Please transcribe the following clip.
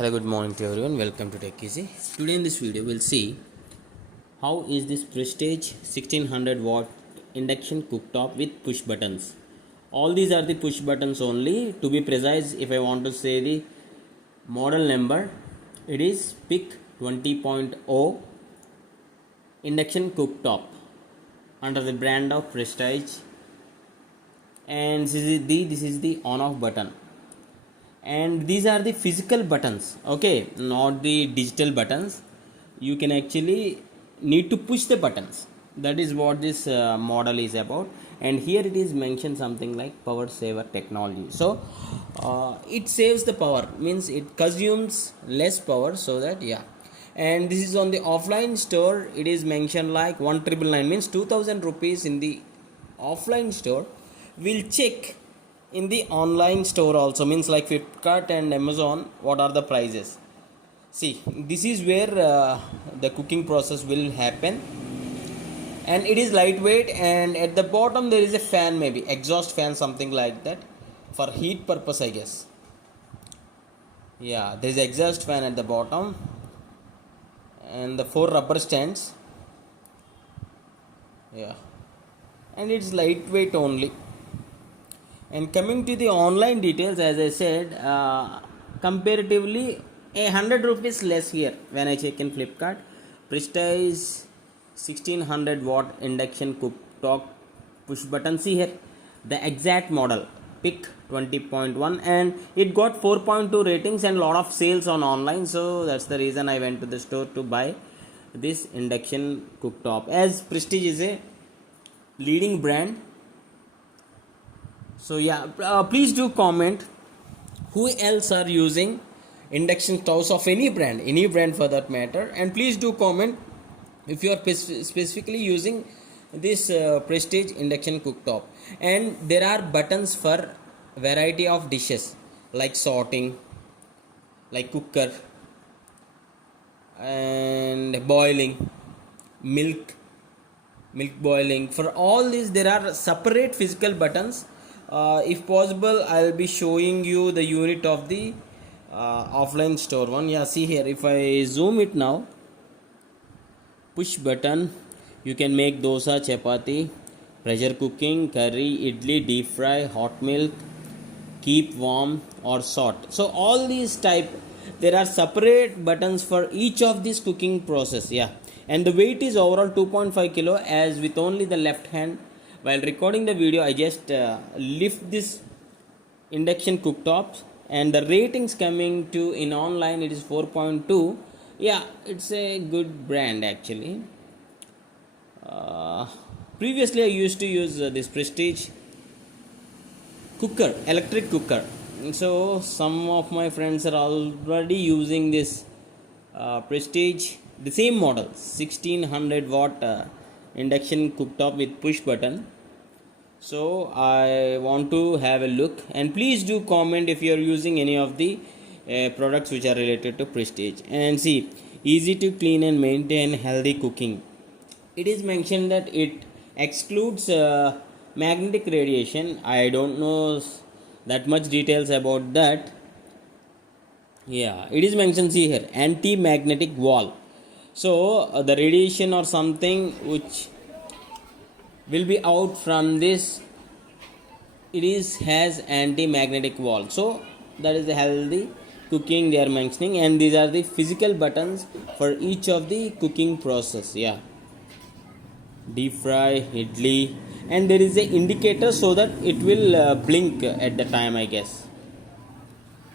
Hello, good morning to everyone. Welcome to Tech Easy. Today in this video, we'll see how is this Prestige 1600 watt induction cooktop with push buttons. All these are the push buttons only. To be precise, if I want to say the model number, it is PIC 20.0 induction cooktop under the brand of Prestige, and this is the on-off button. And these are the physical buttons, okay, not the digital buttons. You can actually need to push the buttons. That is what this model is about. And here it is mentioned something like power saver technology. So it saves the power, means it consumes less power, so that and this is on the offline store. It is mentioned like 1999, means 2000 rupees in the offline store. We'll check in the online store also, means like Flipkart and Amazon, what are the prices. See, this is where the cooking process will happen, and it is lightweight, and at the bottom there is a fan, maybe exhaust fan, something like that, for heat purpose, I guess. There is exhaust fan at the bottom, and the 4 rubber stands, and it's lightweight only. And coming to the online details, as I said, comparatively 100 rupees less here when I check in Flipkart. Prestige 1600 watt induction cooktop push button. See here the exact model, PIC 20.1, and it got 4.2 ratings and lot of sales on online. So that's the reason I went to the store to buy this induction cooktop, as Prestige is a leading brand. So please do comment who else are using induction stoves of any brand for that matter, and please do comment if you are specifically using this Prestige induction cooktop. And there are buttons for variety of dishes like sorting, like cooker, and boiling, milk boiling. For all these there are separate physical buttons. If possible, I'll be showing you the unit of the offline store one. See here, if I zoom it now, push button, you can make dosa, chapati, pressure cooking, curry, idli, deep fry, hot milk, keep warm, or salt. So all these type, there are separate buttons for each of this cooking process. And the weight is overall 2.5 kilo, as with only the left hand. While recording the video, I just lift this induction cooktop, and the ratings coming to in online, it is 4.2. It's a good brand actually. Previously I used to use this Prestige cooker, electric cooker. So some of my friends are already using this Prestige, the same model, 1600 watt induction cooktop with push button. So I want to have a look, and please do comment if you are using any of the products which are related to Prestige. And see, easy to clean and maintain healthy cooking. It is mentioned that it excludes magnetic radiation. I don't know that much details about that. It is mentioned, see here, anti-magnetic wall. So the radiation or something which will be out from this, has anti-magnetic wall. So that is a healthy cooking they are mentioning, and these are the physical buttons for each of the cooking process. Deep fry, idli, and there is a indicator so that it will blink at the time, I guess.